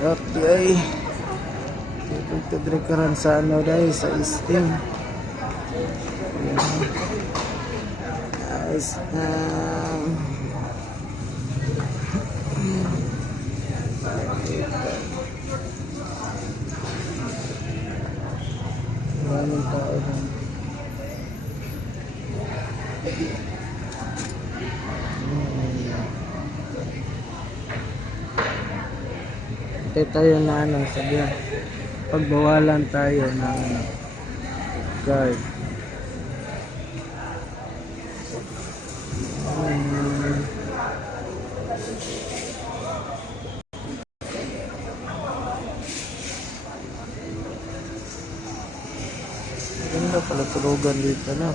Okay. Pagtadrikaran sa ano dahil sa isting. Guys, maraming tao doon. Hintay tayo na ano, sabihan. Pagbawalan tayo ng guard. Ganda pala tulugan dito na.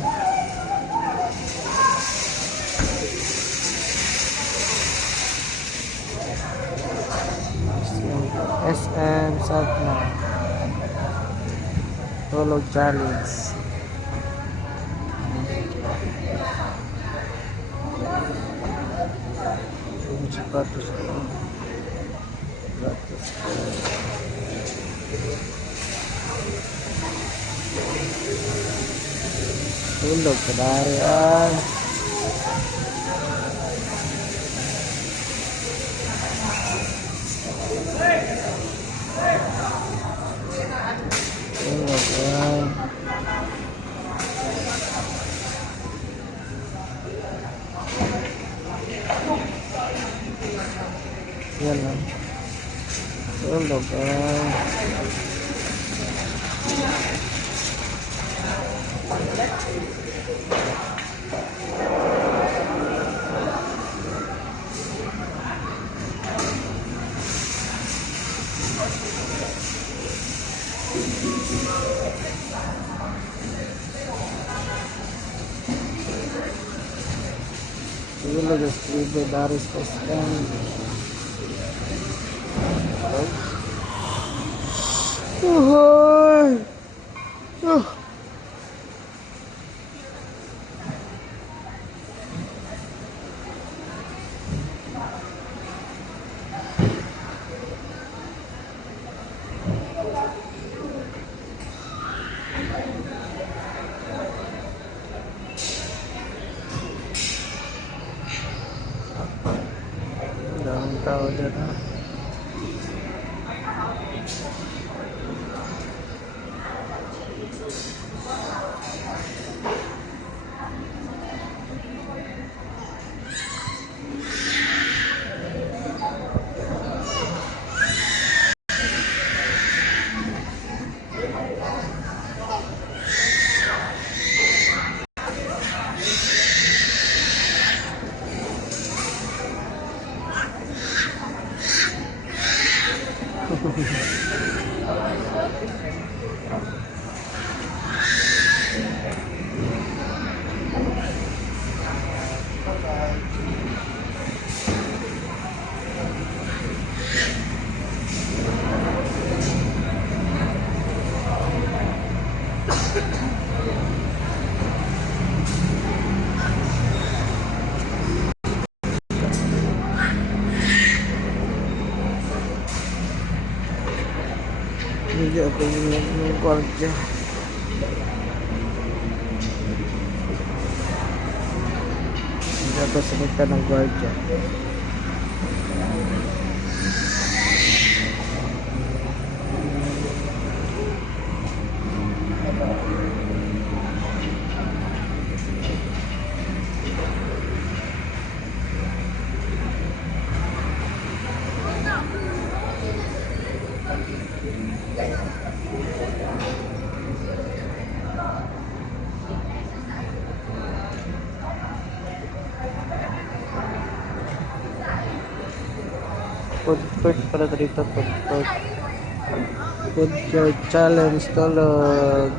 SM South na Tulog Challenge. Yung sapatos ko. Sapatos ko. Tulog ka dari ay. Tulog ay. Yan lang. Tulog ay. Tulog as libre daris SM. Daming tao dyan ha. Hindi ako yung gwardiya. Hindi ako sinita ng gwardiya. Food court pala dito, food court. Food court challenge, tulog.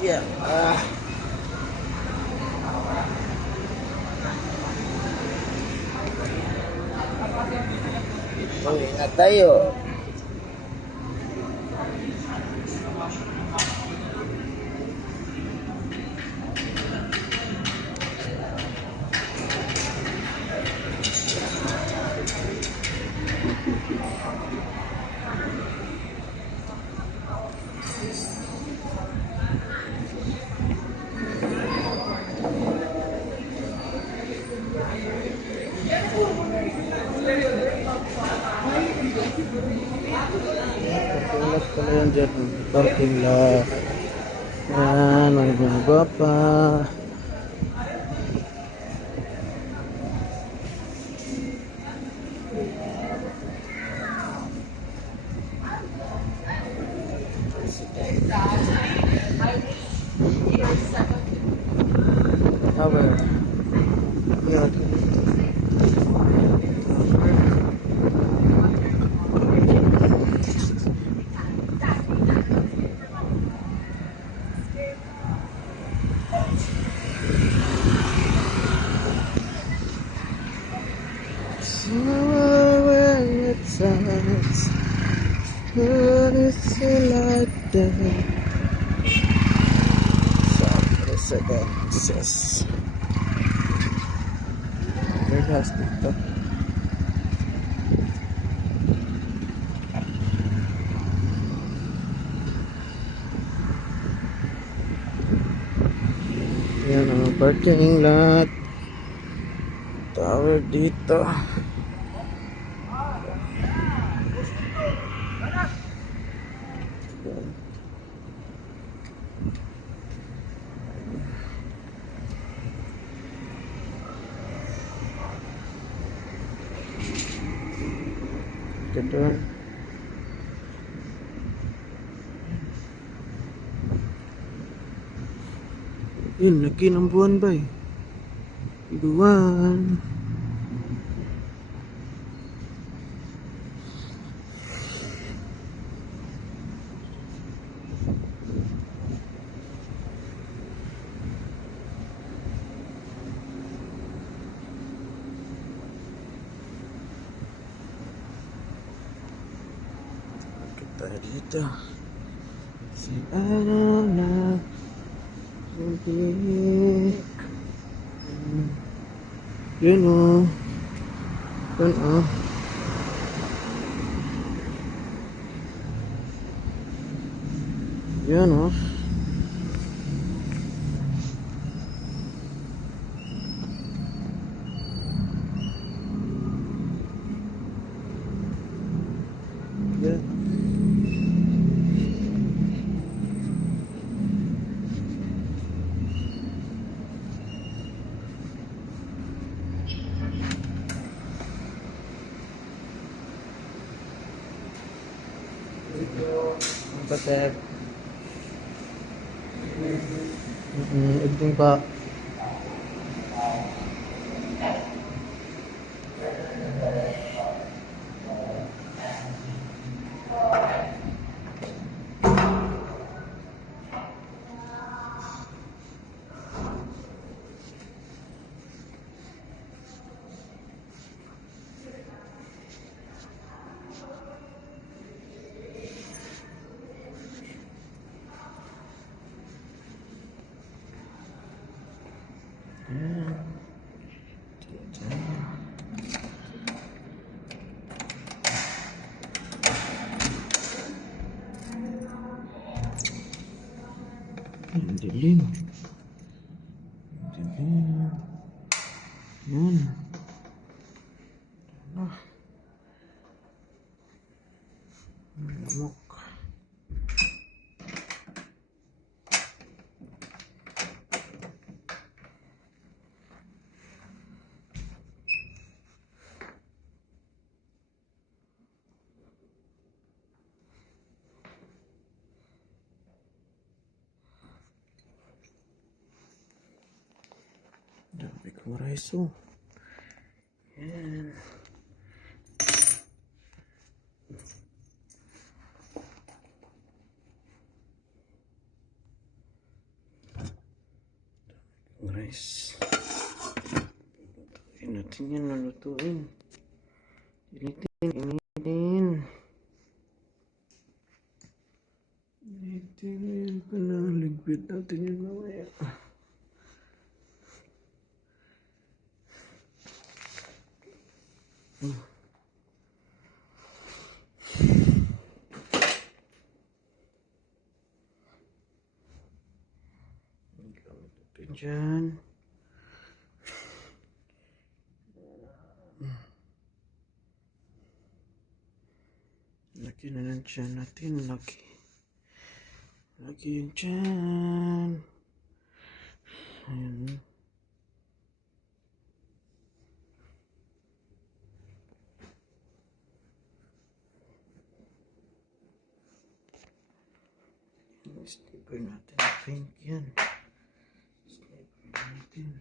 Yeah. Uwi na tayo. Tulad pala yan dyan. Parking lot. Yan, may mga pa. Power. Yan. What is it like that? So, precedences. Very fast dito. Yan ang parking lot. Tower dito. Doon. Yun, laki ng buwan ba eh. Buwan. Kita dito. Si ano na hindi. Yun o. Yun o. Yun o. Yan. Protect. Igting pa. Ang dilim. Ang dilim. Yan. Ah. Lamok. Dami kong rice, oh. Yan. Rice. Lutuin natin yan, nalutuin. Initin. Initin pa na. Ligpit natin yun mamaya. Gamit natin dyan. Laki na lang dyan natin. Laki yung dyan. Ayan. Sniper natin. Pink yan. Sniper natin.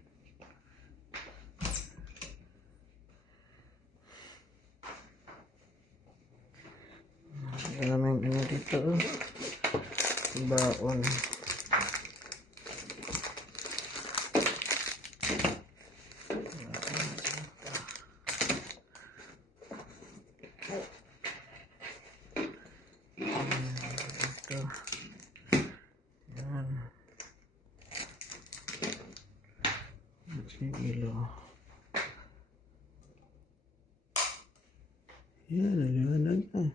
Maraming ano dito, oh. Baon. Ito. Yan. Ilo. Yan, naliwanag na.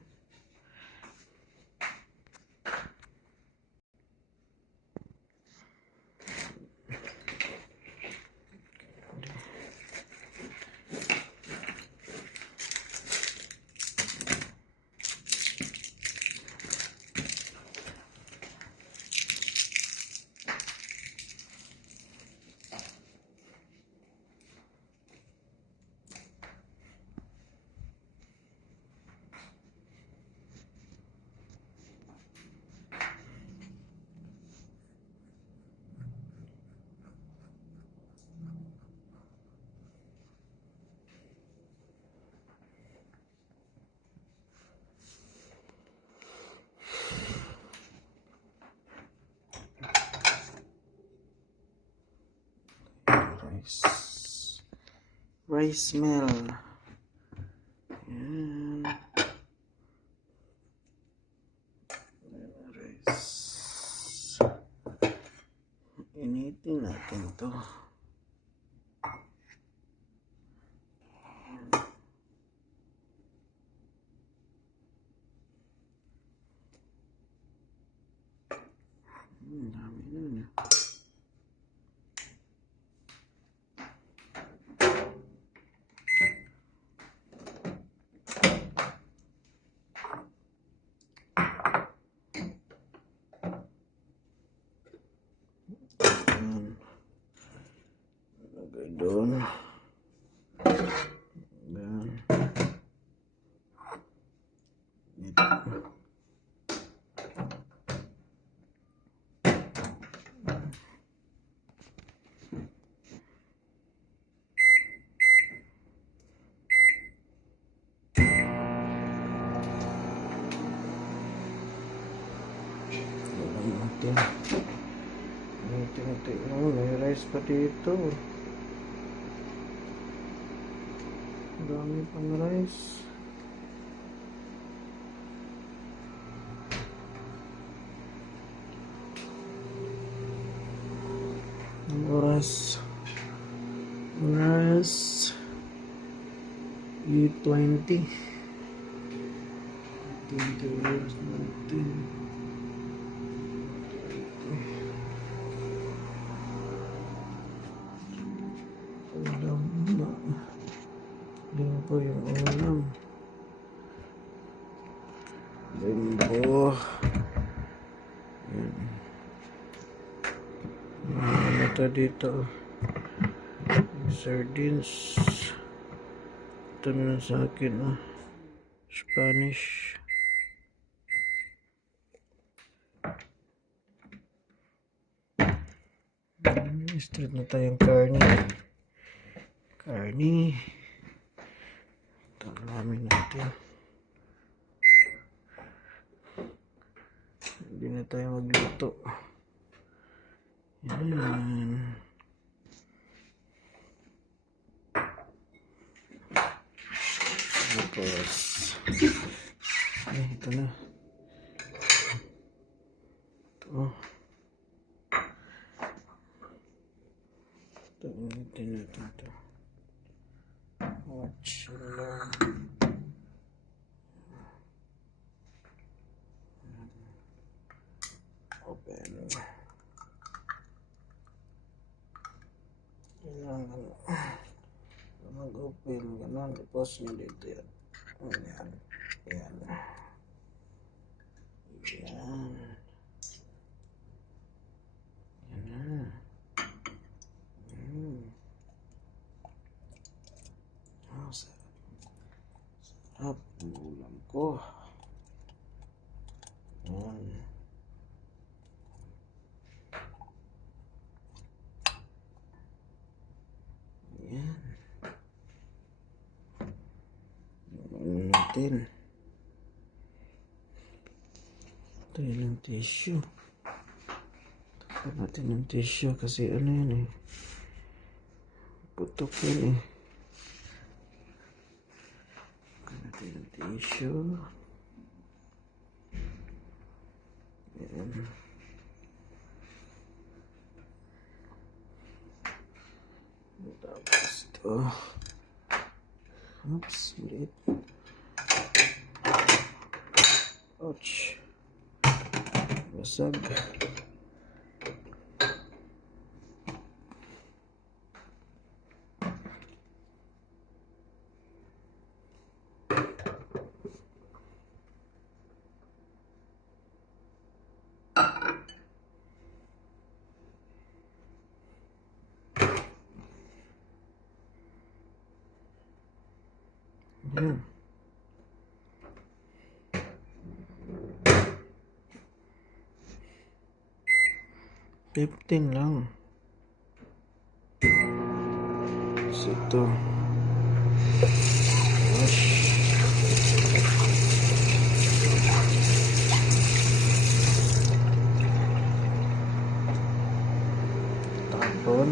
Rice mill. Yan. Rice. Initin natin to. Dami nun. Lagay doon. Yan. Ito. Tingnan mo, may rice pa dito. Dami pang rice. Oras E20 oras natin. Ulam na. Limpo yung ulam. Limpo. Ano to dito? Sardines. Ito na sa akin, Spanish. Straight na tayong karni. Ito namin natin. Hindi na tayo magluto. Yan. Tapos ito na. Ito natin ito. Watch lang. Open. Kailangan mag-open ganun. Tapos nyo dito yan. Ayan. Ayan. Ayan. Ayan. Sarap ang ulam ko. Ayan. Ayan. Ano natin? Ito yung tissue. Takpan natin yung tissue kasi ano yan putok yan Takpan natin yung tissue. Ayan. Tapos ito. Oops, ulit. Ouch. Basag. Ayan. 15 lang. So ito. Wash. Tapon.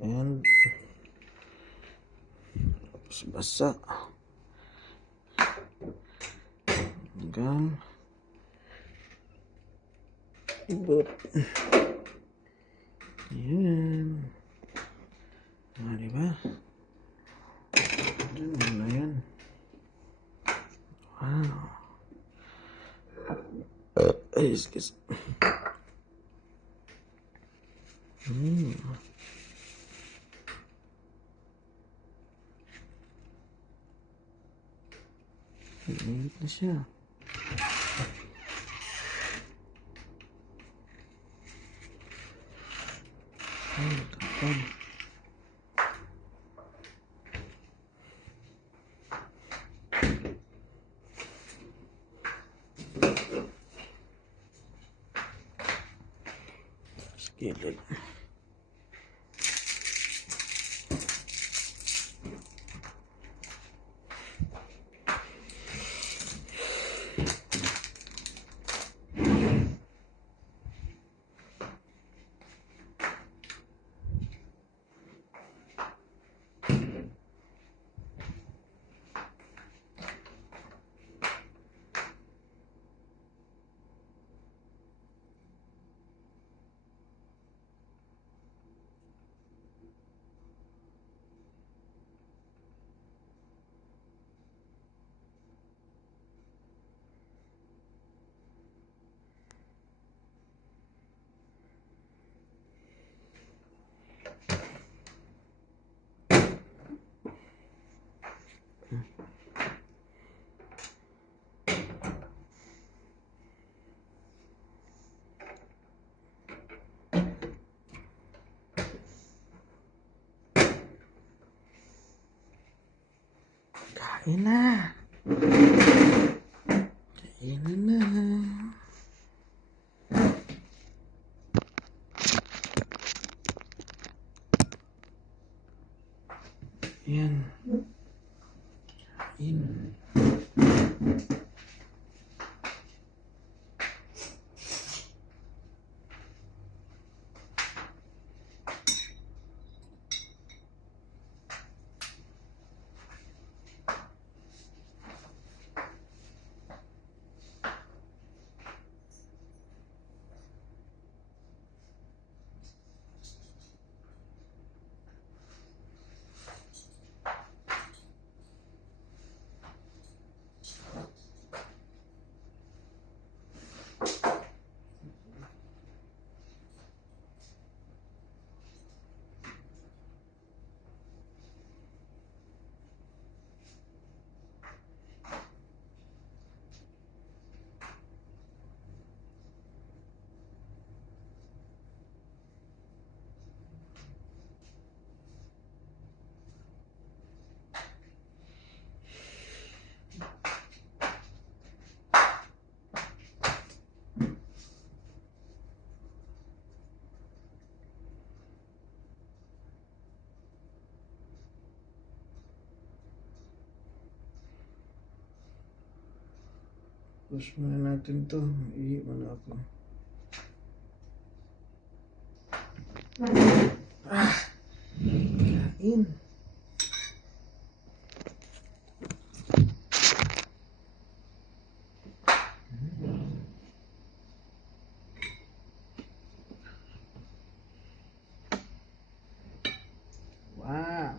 And basa. Hanggang ibot. Yan. Diba? Diyan na yan. Wow. Ay, excuse. Mainit na siya. Ay, tapon. Gilid. Kain na. Kain na. Yan. Kain. Push muna natin to. Ihi muna ako. Kain. Wow.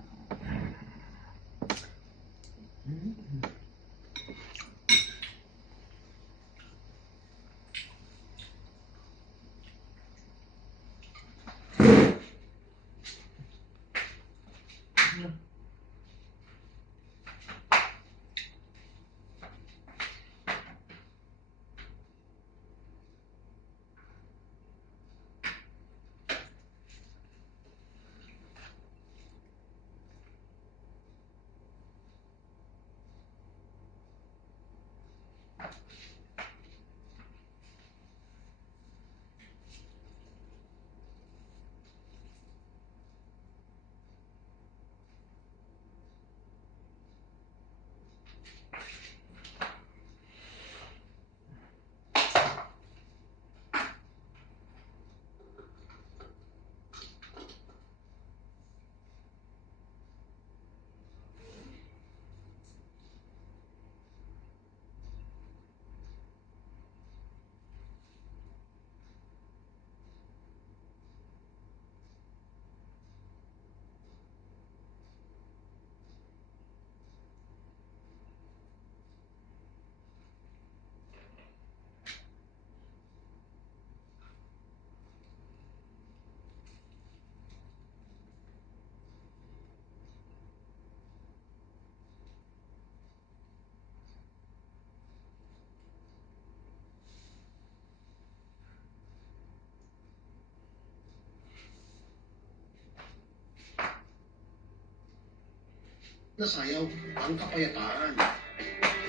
Nasayaw ang kapayapaan.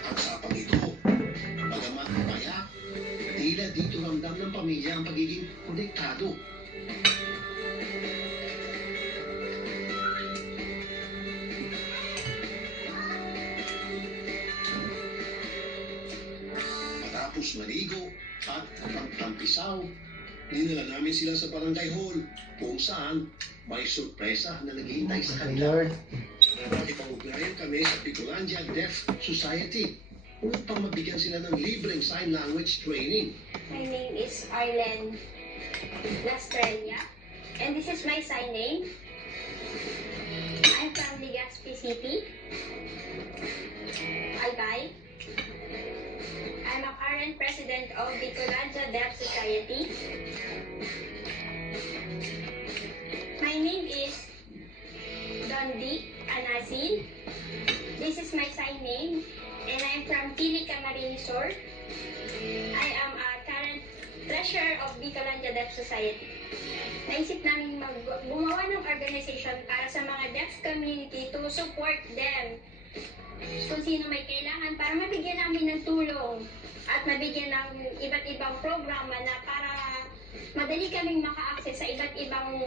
Ang sapang ito, bagamat payak, tila dito ramdam ng pamilya ang pagiging konektado Matapos maligo at pagtampisaw, dinala namin sila sa barangay hall kung saan may sorpresa na naghihintay sa kanila. Lord. Nakipag-ugnayan kami sa Bicolandia Deaf Society upang mabigyan sila ng libreng sign language training. My name is Arlen Lastrella, and this is my sign name. I'm from Legazpi City, Albay. I'm a current president of Bicolandia Deaf Society. My name is Dondi Anasin. This is my sign name, and I'm from Pili Camarines Sur. I am a current treasurer of Bicolandia Deaf Society. Naisip namin gumawa ng organization para sa mga deaf community to support them. Kung sino may kailangan para mabigyan namin ng tulong at mabigyan ng iba't ibang programa na para madali kaming maka-access sa iba't ibang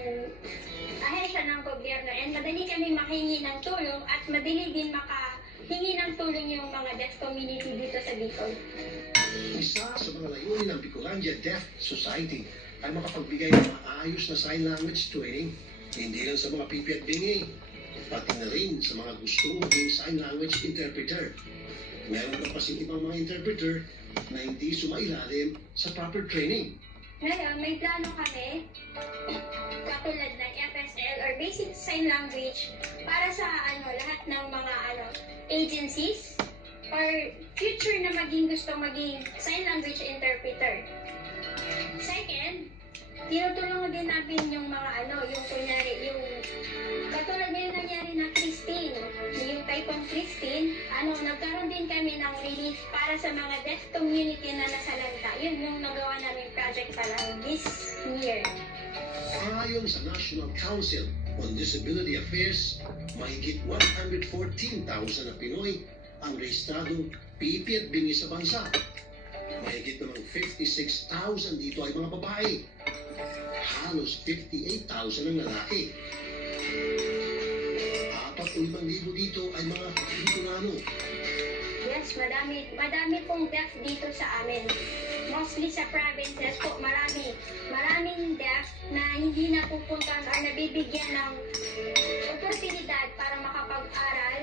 ahensya ng gobyerno and madali kaming makahingi ng tulong at madali din makahingi ng tulong yung mga deaf community dito sa Bicol. Isa sa mga layunin ng Bicolandia Deaf Society ay makapagbigay ng maayos na sign language training, hindi lang sa mga pipi at bingi, pati na rin sa mga gustong maging sign language interpreter. Meron pa kasing ibang mga interpreter na hindi sumailalim sa proper training. Ngayon, may plano kami, katulad ng FSL or Basic Sign Language, para sa lahat ng mga agencies or future na gustong maging sign language interpreter. Second, tinutulungan din natin yung mga yung kunyari, yung katulad ngayon nangyari na Christine, yung Typhoon Christine, nagkaroon din kami ng relief para sa mga deaf community na nasalanta. Yun yung nagawa namin project pa lang this year. Ayon sa National Council on Disability Affairs, mahigit 114,000 na Pinoy ang rehistradong pipi at bingi sa bansa. Mahigit namang 56,000 dito ay mga babae. Halos 58,000 ang lalaki. 45,000 dito ay mga Bicolano. Yes, madami pong deaf dito sa amin. Mostly sa provinces po, maraming deaf na hindi napupuntahan or nabibigyan ng oportunidad para makapag-aral.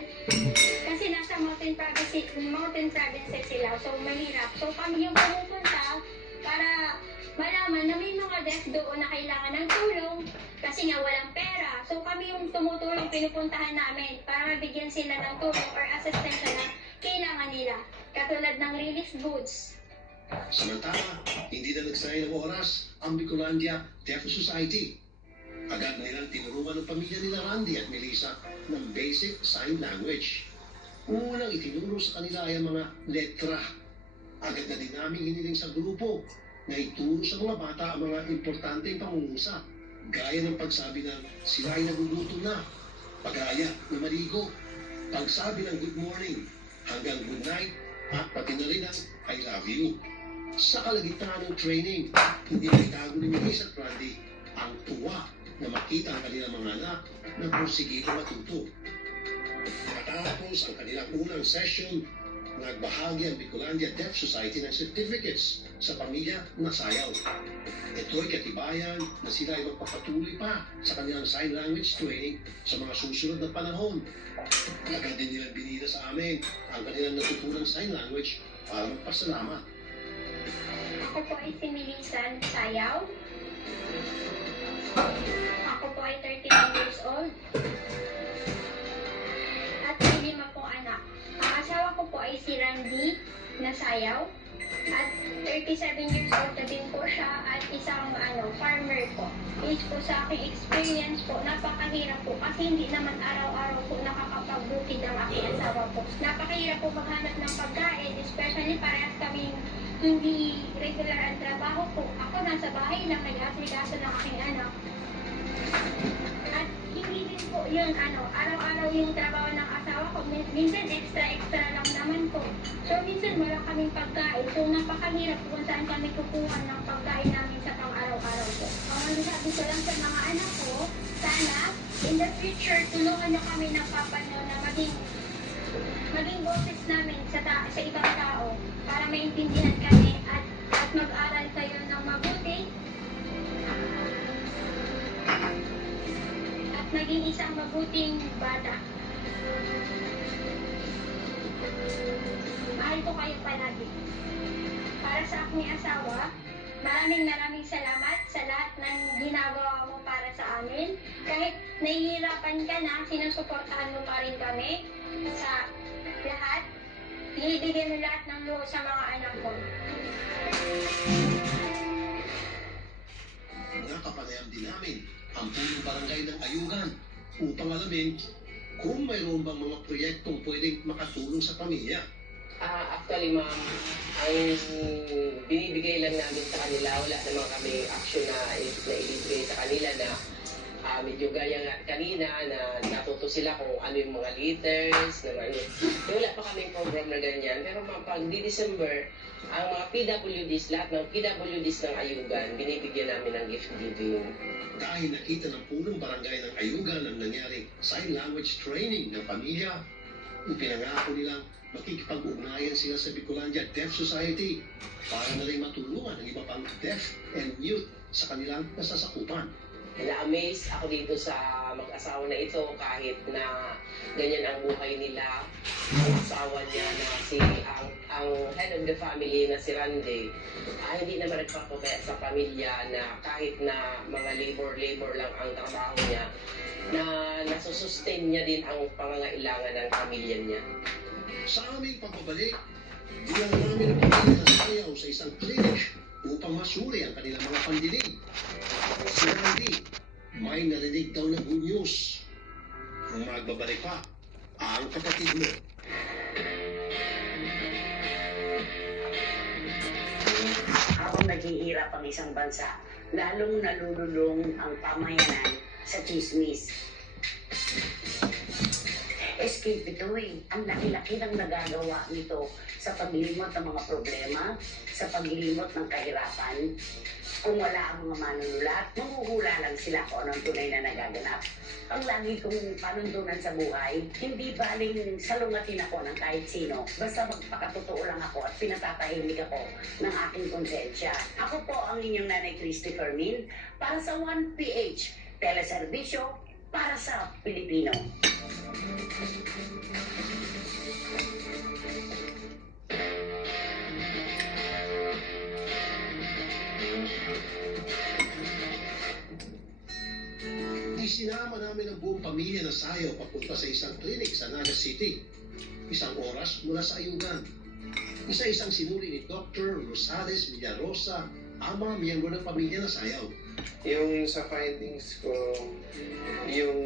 Kasi nasa mountain provinces sila, so mahirap. So kami yung pumupunta para malaman na may mga deaf doon na kailangan ng tulong kasi nga walang pera. So kami yung tumutulong, pinupuntahan namin para mabigyan sila ng tulong or assistance na kailangan nila. Katulad ng relief goods. Samantala, hindi na nagsayang ng oras ang Bicolandia Deaf Society. Agad nilang tinuruan ng pamilya nila Randy at Melissa ng basic sign language. Unang itinuro sa kanila ay ang mga letra. Agad na din namin hiniling sa grupo na ituro sa mga bata ang mga importanteng pangungusap, gaya ng pagsabi ng sila ay nagugutom na, pag-aaya na maligo, pagsabi ng good morning, hanggang good night, at pati na rin ang I love you. Sa kalagitnaan ng training, hindi na itago ni Melissa at Randy ang tuwa na makita ang kanilang mga anak na pursige na matuto. Matapos ang kanilang unang session, nagbahagi ang Bicolandia Deaf Society ng certificates sa pamilya na sayaw. Ito'y katibayan na sila ay magpapatuloy pa sa kanilang sign language training sa mga susunod na panahon. Agad din nilang binida sa amin ang kanilang natutunang sign language para magpasalamat. Ako po ay si Milisan Sayaw. Ako po ay 39 years old. At may 5 pong anak. Ang asawa ko po ay si Randy Nasayaw. At 37 years old na din po siya at isang farmer po. Based po sa aking experience po, napakahirap po kasi hindi naman araw-araw po nakakapag-bukid ang aking asawa po. Napakahirap po maghanap ng pagkain, especially parehas kaming hindi regular ang trabaho po. Ako nasa bahay lang, nag-asikaso ng aking anak. At hindi din po yung araw-araw yung trabaho ng asawa ko. Minsan extra lang naman po. So minsan wala kaming pagkain. So napakahirap po kung saan kami kukuha ng pagkain namin sa pang-araw-araw po. sabi ko lang sa mga anak ko, sana in the future tulungan niyo kami ng papa niyo na maging boses namin sa ibang tao para maintindihan kami at mag-aral kayo ng mabuti at maging isang mabuting bata. Mahal ko kayo palagi. Para sa aking asawa, maraming salamat sa lahat ng ginagawa mo para sa amin. Kahit nahihirapan ka na, sinusuportahan mo pa rin kami sa lahat. Binibigyan mo lahat ng luho sa mga anak ko. Nakapanayam din namin ang punong barangay ng Ayugan upang alamin kung mayroon bang mga proyektong pwedeng makatulong sa pamilya. Actually, ma'am, ang binibigay lang namin sa kanila, wala naman kami action na ibibigay sa kanila na medyo gaya nga kanina na natuto sila kung ano yung mga liters, na ano. Wala pa kami program na ganyan. Pero ma'am, pag di December, ang mga PWDs, lahat ng PWDs ng Ayugan, binibigyan namin ng gift giving. Dahil nakita ng punong barangay ng Ayugan ang nangyaring sign language training ng pamilya, ipinangako nilang makikipag-ugnayan sila sa Bicolandia Deaf Society para na rin matulungan ang iba pang deaf and mute sa kanilang nasasakupan. Na-amaze ako dito sa mag-asawa na ito kahit na ganyan ang buhay nila. Ang asawa niya na ang head of the family na si Randy, hindi naman nagpapabaya sa pamilya na kahit na mga labor lang ang trabaho niya, na nasusustain niya din ang pangangailangan ng pamilya niya. Sa aming pagbabalik, dinala namin ang pamilya na sayaw sa isang clinic upang masuri ang kanilang mga pandinig. Si Randy, may narinig daw na good news. Magbabalik pa ang kapatid mo. Habang naghihirap ang isang bansa, lalong nalululong ang pamayanan sa chismis. Escape ito eh. Ang laki-laki ng nagagawa nito sa paglimot ng mga problema, sa paglimot ng kahirapan. Kung wala ang mga manunulat, mahuhula lang sila kung anong tunay na nagaganap. Ang lagi kong panuntunan sa buhay, hindi baling salungatin ako ng kahit sino. Basta magpakatotoo lang ako at pinatatahimik ako ng aking konsensya. Ako po ang inyong nanay Christopher Min para sa 1PH, teleserbisyo para sa Pilipino. Isinama namin ang buong pamilya na sayaw papunta sa isang clinic sa Naga City. Isang oras mula sa Ayugan. Isa-isang sinuri ni Dr. Rosales Villarosa, ama miyembro ng pamilya na sayaw. Yung sa findings ko, yung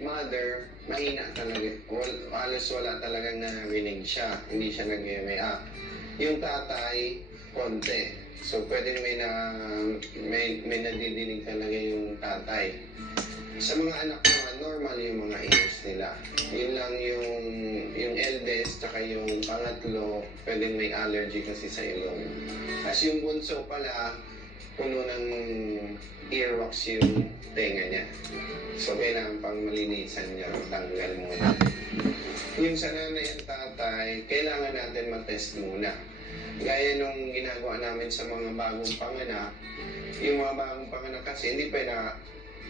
mother, mahina talaga. Halos wala talagang narinig siya. Hindi siya nag-EMA. Yung tatay, konti. So, pwede may nadidinig talaga yung tatay. Sa mga anak ko, normal yung mga ears nila. Yun lang yung eldest, tsaka yung pangatlo, pwedeng may allergy kasi sa ilong. As yung bunso pala, puno ng earwax yung tenga niya. So, kailangan pang malinisan niya, tanggal muna. Yung sa nanay at tatay, kailangan natin matest muna. Gaya nung ginagawa namin sa mga bagong panganak, yung mga bagong panganak kasi hindi pa na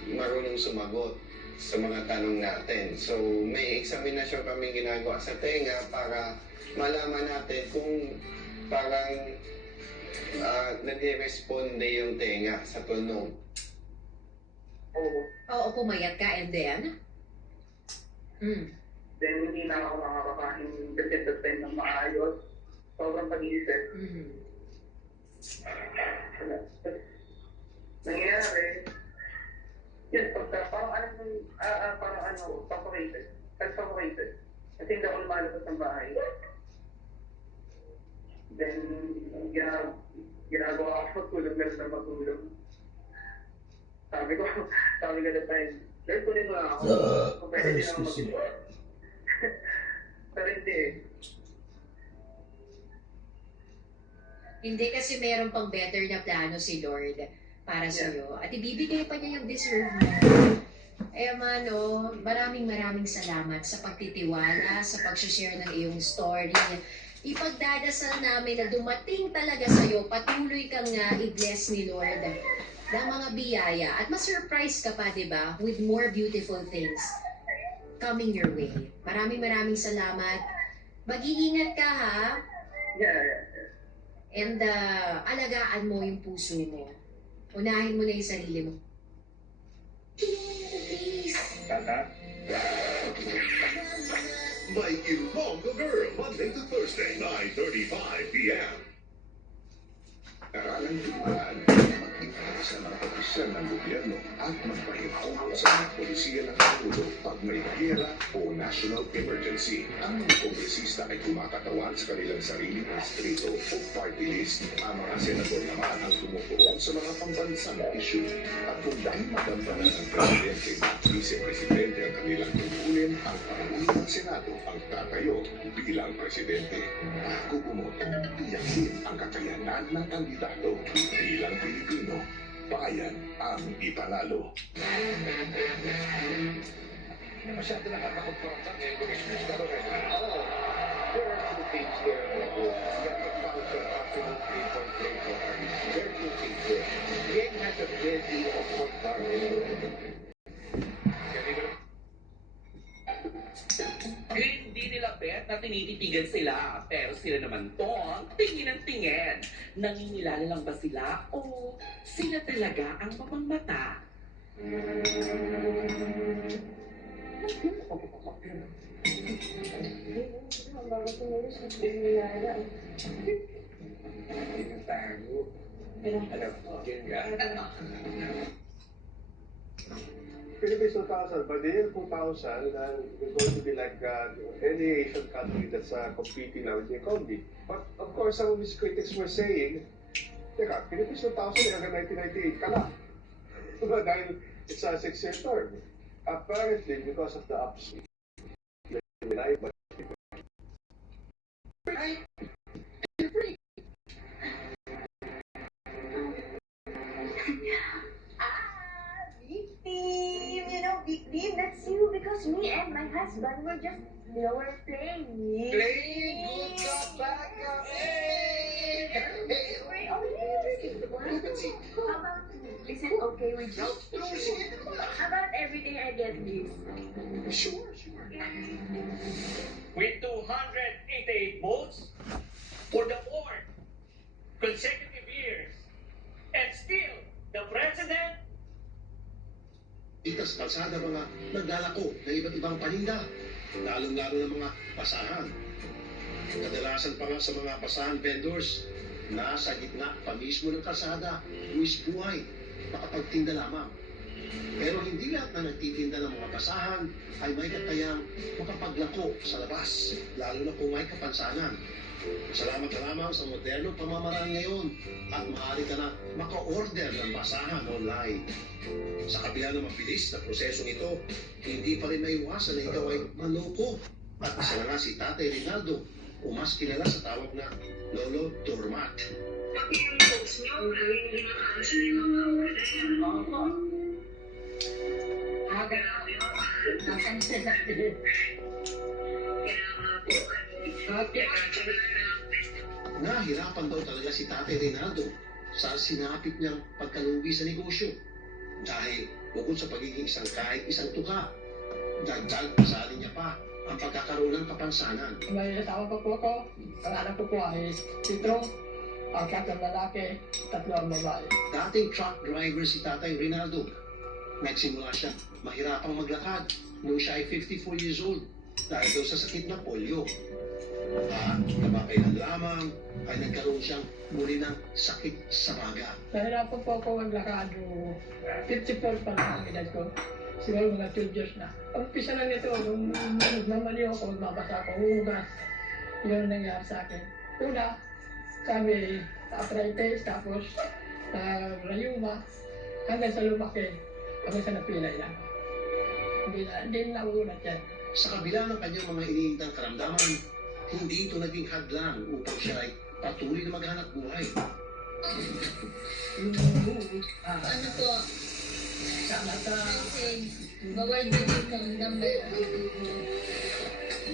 marunong sumagot sa mga tanong natin. So, may examinasyon kami ginagawa sa tenga para malaman natin kung parang nag-responde yung tenga sa tunog. Oo, pumayat ka and then? Then hindi na ako makakakain percent ng maayos. Sobrang pag-iisip. Nangyayari, yun, parang suffocated. Suffocated. Kasi hindi ako lumalabas ng bahay. Then, ginagawa ako matulog na matulog. Sabi ko na time, Lord, kunin mo lang ako. Kung pwede din ako mag-isip. Pero hindi eh. Hindi kasi meron pang better na plano si Lord. para sa iyo at ibibigay pa niya yung deserve mo. Eh Mano, maraming salamat sa pagtitiwala, sa pag-share ng iyong story. Ipagdadasal namin na dumating talaga sa iyo, patuloy kang nga i-bless ni Lord ng mga biyaya at ma-surprise ka pa, 'di ba? With more beautiful things coming your way. Maraming salamat. Mag-iingat ka ha. Yeah. And alagaan mo yung puso mo. Unahin mo na yung sarili mo. My Ilonggo Girl, Monday to Thursday, 9:35 p.m. Aralan turuan, mag-ipag sa mga opisyal ng gobyerno at magpahintulong sa mga polisiya ng Pangulo pag may giyera o national emergency. Ang mga kongresista ay kumakatawan sa kanilang sariling distrito o party list. Ang mga senador naman ang tumutuon sa mga pambansang issue. At kung dahil magampanan ng presidente at vice-presidente ang kanilang tungkulin, ang Pangulo ng Senado ang tatayo bilang presidente. Bago bumoto, tiyak din ang kakayanan ng kandidato bilang Pilipino. Bayan ang ipanalo. Masyado nakakakonfrontan ngayon kung ismistado rin. Oo. There are two things there. You have to function absolutely for parties. There are two things there. Yang has a great deal of Hindi nila bet na tinititigan sila, pero sila naman tong tingin ng tingin. Nangingilala lang ba sila o sila talaga ang mamangmata? Philippines 2000, by the year 2000, we're going to be like any Asian country that's competing now with the economy. But of course, some of his critics were saying, teka, Philippines 2000 hanggang 1998 ka lang. Dahil it's a 6-year term. Apparently, because of the upswing, Big Beam, that's you, because me and my husband were just, were playing. Playing good job, back up. Hey! Oh, yes. How about, is it okay with you? How about every day I get this? Sure. With 288 votes for the 4th consecutive years, and still the president Itas kalsada mga naglalako na iba't ibang paninda, lalong-lalo ng mga basahan. Kadalasan pa nga sa mga basahan vendors, nasa gitna pa mismo ng kalsada, buwis buhay, makapagtinda lamang. Pero hindi lahat na nagtitinda ng mga basahan ay may kakayang makapaglako sa labas, lalo na kung may kapansanan. Salamat na lamang sa modernong pamamaraan ngayon at maaari ka na maka-order ng basahan online. Sa kabila ng mabilis na prosesong ito, hindi pa rin maiwasan na ikaw ay maloko. At isa na nga si Tatay Rinaldo, o mas kilala sa tawag na Lolo Turmat. Pati yung folks nyo, hindi makaansan yung mga organization. Aga na yun. Nakansan natin. Kaya nga po, Nahirapan daw talaga si Tatay Rinaldo sa sinapit niyang pagkalugi sa negosyo. Dahil bukod sa pagiging isang kahit isang tuka, dagdag pa niya pa ang pagkakaroon ng kapansanan. May asawa ko po ako, ang anak ko po ay Pedro, ang katang lalaki, 3 ang babae. Dating truck driver si Tatay Rinaldo. Nagsimula siya mahirapang maglakad nung siya ay 54 years old dahil daw sa sakit na polio. At kamakailan lamang ay nagkaroon siyang muli ng sakit sa baga. Nahirapan po ako maglakad, 54 pa lang ang edad ko. Siguro mga 12 years na. Ang umpisa lang nito, nung nagmamaliw ako, magbabasa ako, hugas. Yun ang nangyari sa akin. Una, sabi, arthritis, tapos rayuma, hanggang sa lumaki, hanggang sa napilay lang. Hindi na uunat yan. Sa kabila ng kanyang mga iniindang karamdaman, hindi ito naging hadlang upang siya ay patuloy na maghanap buhay. Ano po? Sana ka Kasi bawal dito ng number.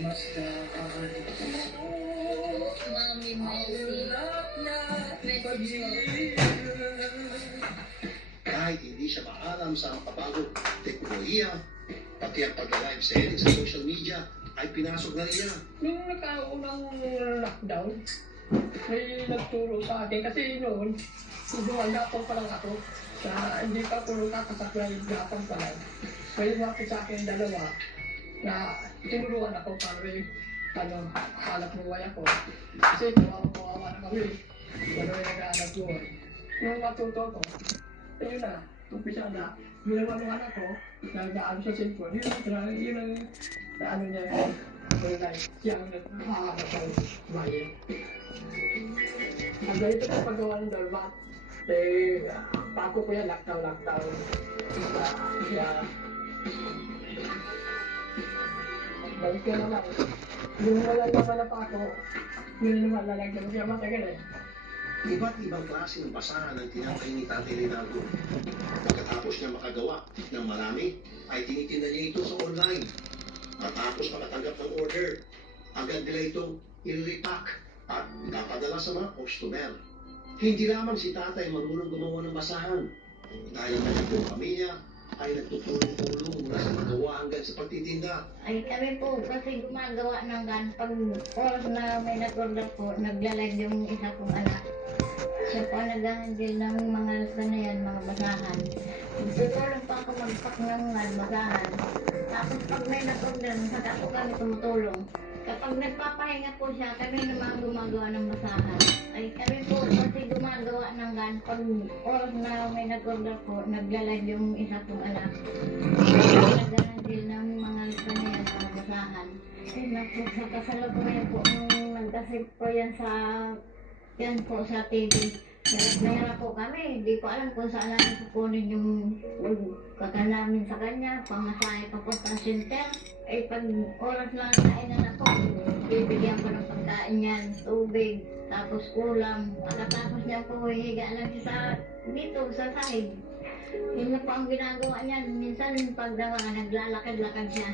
mas nakakalimutan. Mami Melcy. Message po. Kahit hindi siya maalam sa makabagong teknolohiya, pati ang pag-live selling sa social media ay pinasok na niya. Nung nagkaunang lockdown, may nagturo sa akin kasi noon, gumagapang pa lang ako. Hindi pa ako nakakasaklay gapang pa lang. May lumapit sa akin dalawa na tinuruan ako para may hanap buhay ako. Kasi kawawa na kami. Gano'n yung nag-aanap buhay. Nung matuto ko, ayun na, umpisa na. Ginawa ako, nag-aano sa cellphone. Yun ang ano niya, siya ang naghahanap ng bayan. Ang ganito ko paggawa ng doormat, bago ko yan, lockdown. Kaya, balik ko naman. Yung wala naman na pa ako, yun naman lalagyan siya matagal eh. Iba't ibang klase ng basahan ang tinatay ni Tatay Rinaldo. Pagkatapos niya makagawa ng marami, ay tinitinda niya ito sa online. Matapos makatanggap ng order, agad nila itong i-repack at napadala sa mga customer. Hindi lamang si Tatay marunong gumawa ng basahan. Dahil kanyang pamilya ay nagtutulong-tulong mula sa paggawa hanggang sa pagtitinda. Ay kami po kasi gumagawa ng gan. Pag oras na may nag-order po, naglalag yung isa kong anak. Siya po nag-handle ng mga kanayan, mga basahan. Tutulong pa ako mag-pack ng basahan. Tapos pag may nag-order, saka po kami tumutulong. Kapag nagpapahinga po siya, kami naman gumagawa ng basahan. Ay kami po kasi gumagawa ng gan. Pag oras na may nag-order po, naglalag yung isa kong anak. Nag-handle ng mga kanayan, mga basahan. Ay naku, sa kasalukuyan po, nung nagkasip po yan po sa TV. Nahirap po kami. Hindi ko alam kung saan namin kukunin yung kaka namin sa kanya. Pamasahe pa po sa center. Ay pag oras lang kainan na po, bibigyan ko ng pagkain yan, tubig, tapos ulam. Pagkatapos niya po, higa lang siya sa dito, sa sahig. Yun na po ang ginagawa niya. Minsan pag naglalakad-lakad siya.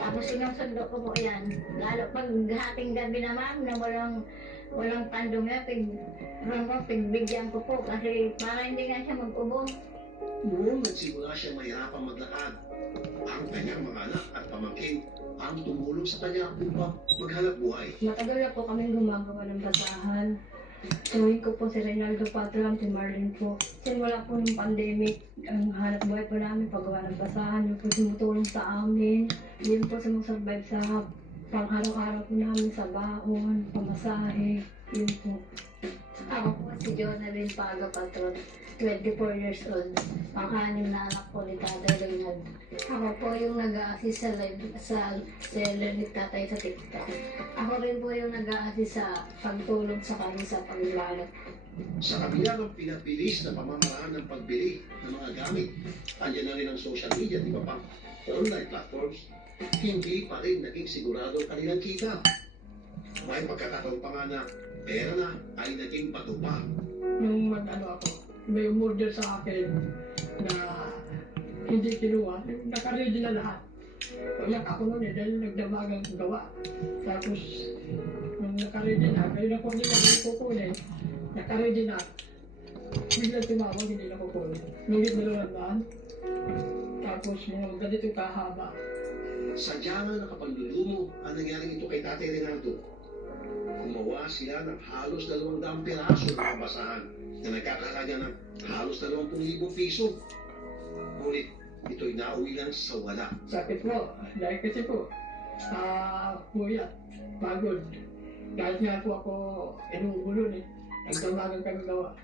Tapos sinusundo ko po yan. Lalo pag hating gabi naman na walang tandong niya, pigbigyan ko po kasi para hindi nga siya mag-ubo. Noong nagsimula siya mahirapang maglakad, ang kanyang mga anak at pamangkin ang tumulong sa kanya upang maghanap buhay. Matagal na po kami gumagawa ng basahan. Tuwing ko po si Reynaldo Patram, si Marlene po. Simula po ng pandemic, ang hanap buhay po namin paggawa ng basahan. Yung po tumutulong sa amin. Yun po sumusurvive sa pang-araw-araw po namin sa baon, pamasahe. Yun po. Ako po si Jonalyn Paga Patron, 24 years old. Ang-anim na anak po ni Tatay Leonard. Ako po yung nag-a-assist sa seller ni Tatay sa TikTok. Ako rin po yung nag-a-assist sa pagtulong sa kanya sa pagbalot. Sa kabila ng pinabilis na pamamaraan ng pagbili ng mga gamit, andyan na rin ang social media at iba pang online platforms, hindi pa rin naging sigurado ang kanilang kita. May pagkakataon pa nga na pera na ay naging bato pa. Nung ako, may umorder sa akin na hindi kinuha, naka-ready na lahat. Iyak ako nun dahil nagdamagang gawa. Tapos, nung naka-ready na, ngayon ako hindi na kukunin. Naka-ready na. Biglang tumawag, hindi na kukunin. Nungit na naman. Tapos, mga ganito kahaba. Sadya nga nakapagdulumo ang nangyaring ito kay Tatay Rinaldo. Gumawa sila ng halos 200 piraso ng kabasahan na nagkakalaga ng halos 20,000 piso. Ngunit ito'y nauwi lang sa wala. Sakit po, dahil kasi po, puyat, pagod. Kahit nga po ako inuulo nagdamagan kami gawa.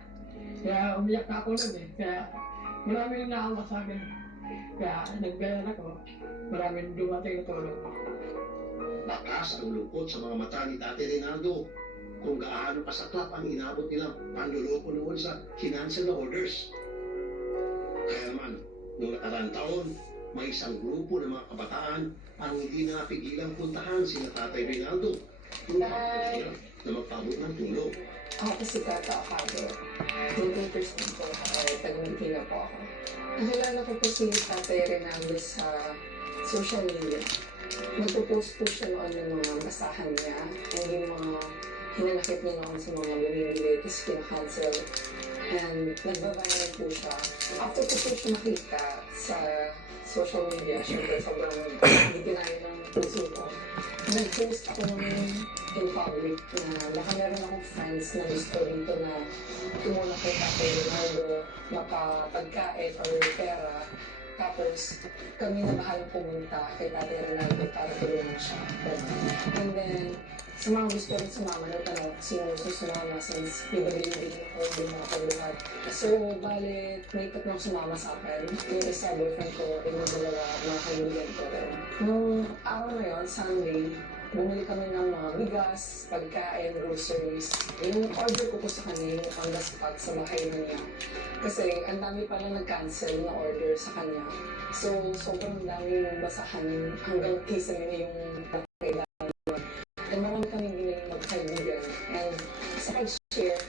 Kaya umiyak ako nun kaya maraming naawa sa akin. Kaya nagbayan ako, maraming dumating na tulong. Bakas ang lungkot sa mga mata ni Tatay Rinaldo kung gaano kasaklap ang inabot nilang panluloko noon sa financial na orders. Kaya naman, noong nakaraang taon, may isang grupo ng mga kabataan ang hindi napigilang puntahan sina Tatay Rinaldo. Lumapit sila na magpaabot ng tulong. Ako po si Tata Akado. 19% po ay taga-Manila po ako. Nakilala ko po si Tatay Rinaldo sa social media. Nagpo-post po siya noon ng mga basahan niya and yung mga hinanakit niya noon sa mga bumibili tapos kina-cancel. And nagbabayan po siya. After ko po siya makita sa social media, syempre sobrang hindi kinaya ng puso ko. Nag-post ako naman in public na baka meron akong friends na gusto dito na tumulong kay Tatay Rinaldo, makapagkait or pera. Tapos kami na bahalang pumunta kay Tatay Rinaldo para tulungan siya. And then, sa mga gusto rin sumama, natanong sino gusto sumama since bibigay ako yung mga pagluhat. So, bale, may tatlong sumama sa akin. Yung isa, boyfriend ko, yung dalawa, mga kaibigan ko rin. Nung araw na yun, Sunday, bumili kami ng mga bigas, pagkain, groceries. Yung order ko po sa kanya, yung on the spot sa bahay na niya. Kasi ang dami palang nag-cancel na order sa kanya. So, sobrang dami yung basahan hanggang kisa nila yung kailangan. And marami kami binili magkaibigan. And sa pag-share,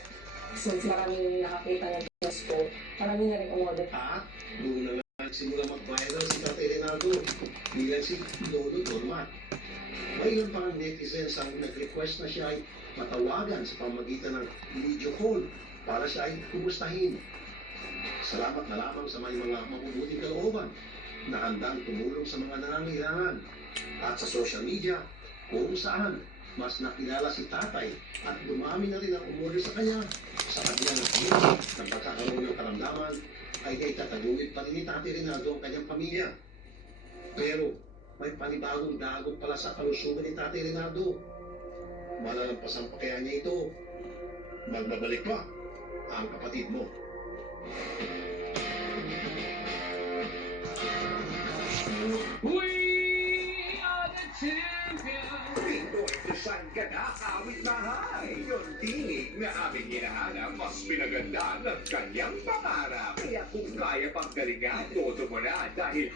since marami yung nakakita ng post ko, marami na rin umorder. Doon na nga nagsimula mag-viral si Tatay Rinaldo bilang si Lolo Dormat. Mayroon pang netizens ang nag-request na siya ay matawagan sa pamagitan ng video call para siya ay kumustahin. Salamat na lamang sa may mga mabubuting kalooban na handang tumulong sa mga nangangailangan. At sa social media, kung saan mas nakilala si tatay at dumami na rin ang umorder sa kanya. Sa kabila ng ng pagkakaroon ng karamdaman ay tataguin pa rin ni Tatay Rinaldo ang kanyang pamilya. Pero may panibagong dagok pala sa kalusugan ni Tatay Rinaldo. Malalampasan pa kaya niya ito. Magbabalik pa ang kapatid mo. We are the champions! Pinoy design ka na awit bahay. Yung tinig na aming hinahanap, mas pinaganda ng kanyang pangarap. Kaya kung kaya pang galingan, todo mo na dahil